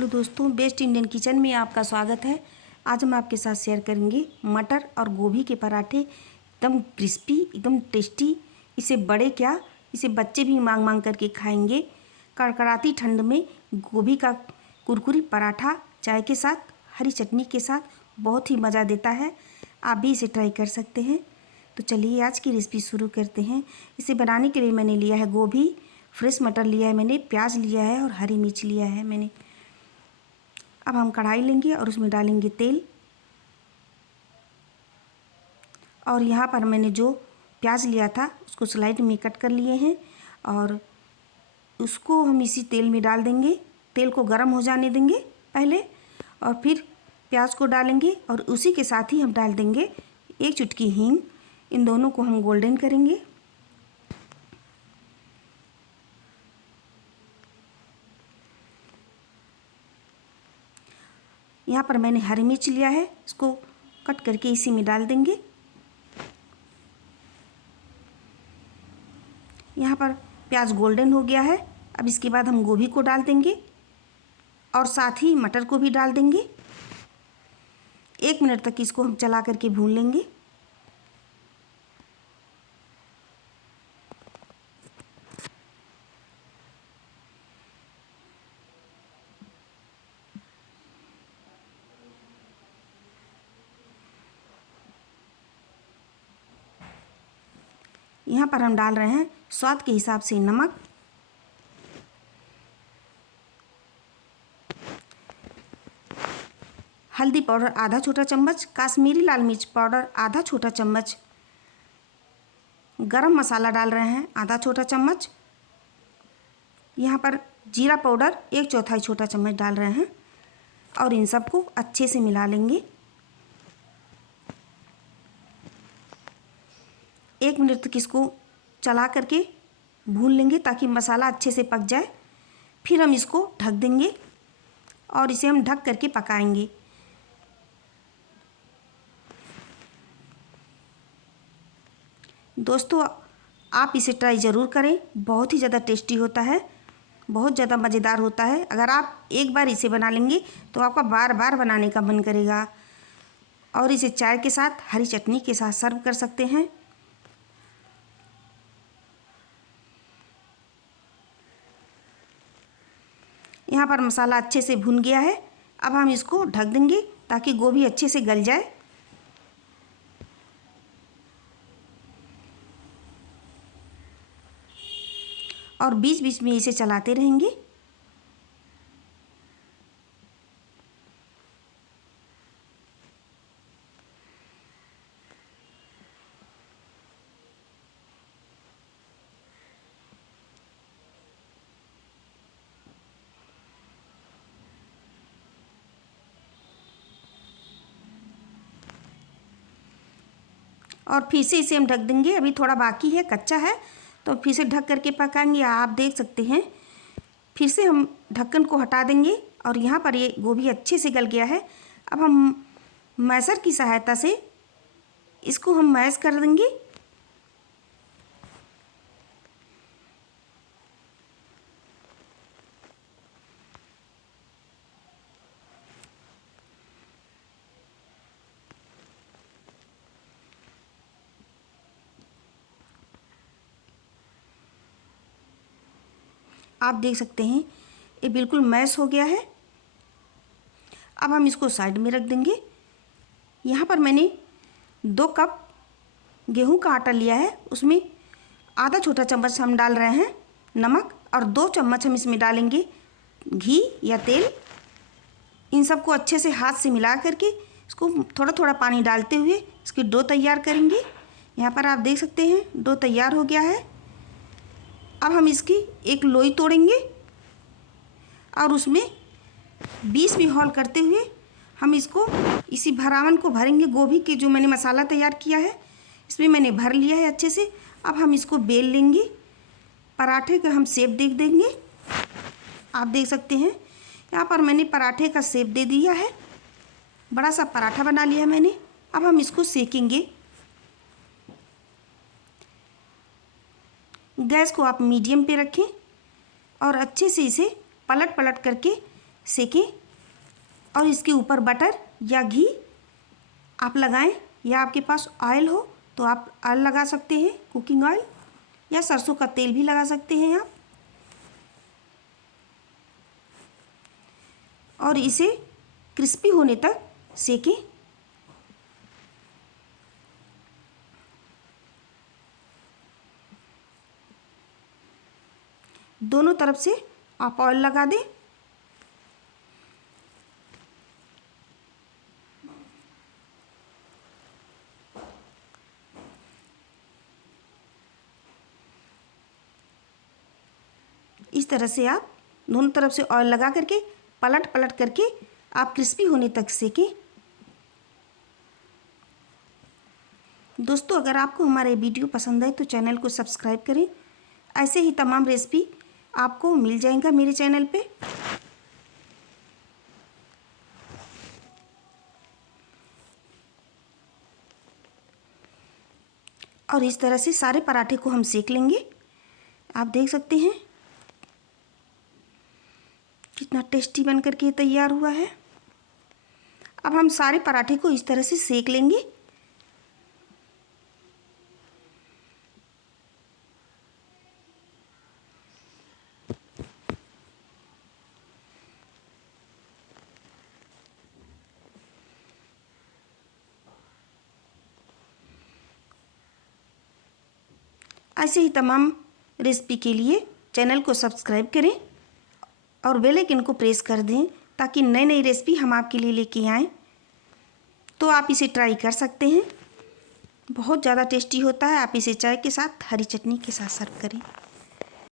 Hello दोस्तों, best Indian kitchen में आपका स्वागत है। आज हम आपके साथ शेयर करेंगे मटर और गोभी के पराठे। एकदम क्रिस्पी, एकदम टेस्टी। इसे बड़े क्या, इसे बच्चे भी मांग मांग करके खाएंगे। कड़कड़ाती ठंड में गोभी का कुरकुरी पराठा चाय के साथ, हरी चटनी के साथ बहुत ही मज़ा देता है। आप भी इसे ट्राई कर सकते हैं। तो चलिए आज की रेसिपी शुरू करते हैं। इसे बनाने के लिए मैंने लिया है गोभी, फ्रेश मटर लिया है मैंने, प्याज लिया है और हरी मिर्च लिया है मैंने। अब हम कढ़ाई लेंगे और उसमें डालेंगे तेल। और यहाँ पर मैंने जो प्याज लिया था उसको स्लाइड में कट कर लिए हैं और उसको हम इसी तेल में डाल देंगे। तेल को गर्म हो जाने देंगे पहले और फिर प्याज को डालेंगे और उसी के साथ ही हम डाल देंगे एक चुटकी हींग। इन दोनों को हम गोल्डन करेंगे। यहाँ पर मैंने हरी मिर्च लिया है, इसको कट करके इसी में डाल देंगे। यहाँ पर प्याज गोल्डन हो गया है। अब इसके बाद हम गोभी को डाल देंगे और साथ ही मटर को भी डाल देंगे। 1 मिनट तक इसको हम चला करके भून लेंगे। यहाँ पर हम डाल रहे हैं स्वाद के हिसाब से नमक, हल्दी पाउडर आधा छोटा चम्मच, काश्मीरी लाल मिर्च पाउडर आधा छोटा चम्मच, गरम मसाला डाल रहे हैं आधा छोटा चम्मच। यहाँ पर जीरा पाउडर 1/4 छोटा चम्मच डाल रहे हैं और इन सबको अच्छे से मिला लेंगे। 1 मिनट तक इसको चला करके भून लेंगे ताकि मसाला अच्छे से पक जाए। फिर हम इसको ढक देंगे और इसे हम ढक करके पकाएंगे। दोस्तों, आप इसे ट्राई ज़रूर करें, बहुत ही ज़्यादा टेस्टी होता है, बहुत ज़्यादा मज़ेदार होता है। अगर आप एक बार इसे बना लेंगे तो आपका बार बार बनाने का मन करेगा। और इसे चाय के साथ, हरी चटनी के साथ सर्व कर सकते हैं। यहाँ पर मसाला अच्छे से भुन गया है। अब हम इसको ढक देंगे ताकि गोभी अच्छे से गल जाए। और बीच बीच में इसे चलाते रहेंगे। और फिर से इसे हम ढक देंगे। अभी थोड़ा बाकी है, कच्चा है, तो फिर से ढक करके पकाएंगे। आप देख सकते हैं। फिर से हम ढक्कन को हटा देंगे और यहाँ पर ये गोभी अच्छे से गल गया है। अब हम मैशर की सहायता से इसको हम मैश कर देंगे। आप देख सकते हैं ये बिल्कुल मैश हो गया है। अब हम इसको साइड में रख देंगे। यहाँ पर मैंने 2 कप गेहूं का आटा लिया है, उसमें आधा छोटा चम्मच हम डाल रहे हैं नमक और 2 चम्मच हम इसमें डालेंगे घी या तेल। इन सबको अच्छे से हाथ से मिला करके इसको थोड़ा थोड़ा पानी डालते हुए इसकी डो तैयार करेंगे। यहाँ पर आप देख सकते हैं डो तैयार हो गया है। अब हम इसकी एक लोई तोड़ेंगे और उसमें 20 में होल करते हुए हम इसको इसी भरावन को भरेंगे। गोभी के जो मैंने मसाला तैयार किया है इसमें मैंने भर लिया है अच्छे से। अब हम इसको बेल लेंगे, पराठे का हम शेप दे देंगे। आप देख सकते हैं यहाँ पर मैंने पराठे का शेप दे दिया है। बड़ा सा पराठा बना लिया मैंने। अब हम इसको सेकेंगे। गैस को आप मीडियम पे रखें और अच्छे से इसे पलट पलट करके सेकें और इसके ऊपर बटर या घी आप लगाएं, या आपके पास ऑयल हो तो आप ऑयल लगा सकते हैं, कुकिंग ऑयल, या सरसों का तेल भी लगा सकते हैं आप। और इसे क्रिस्पी होने तक सेकें। दोनों तरफ से आप ऑयल लगा दें। इस तरह से आप दोनों तरफ से ऑयल लगा करके पलट पलट करके आप क्रिस्पी होने तक सेकें। दोस्तों, अगर आपको हमारा वीडियो पसंद आए तो चैनल को सब्सक्राइब करें। ऐसे ही तमाम रेसिपी आपको मिल जाएगा मेरे चैनल पे। और इस तरह से सारे पराठे को हम सेक लेंगे। आप देख सकते हैं कितना टेस्टी बन करके तैयार हुआ है। अब हम सारे पराठे को इस तरह से सेक लेंगे। ऐसे ही तमाम रेसिपी के लिए चैनल को सब्सक्राइब करें और बेल आइकन को प्रेस कर दें ताकि नई नई रेसिपी हम आपके लिए लेके आएँ। तो आप इसे ट्राई कर सकते हैं, बहुत ज़्यादा टेस्टी होता है। आप इसे चाय के साथ, हरी चटनी के साथ सर्व करें।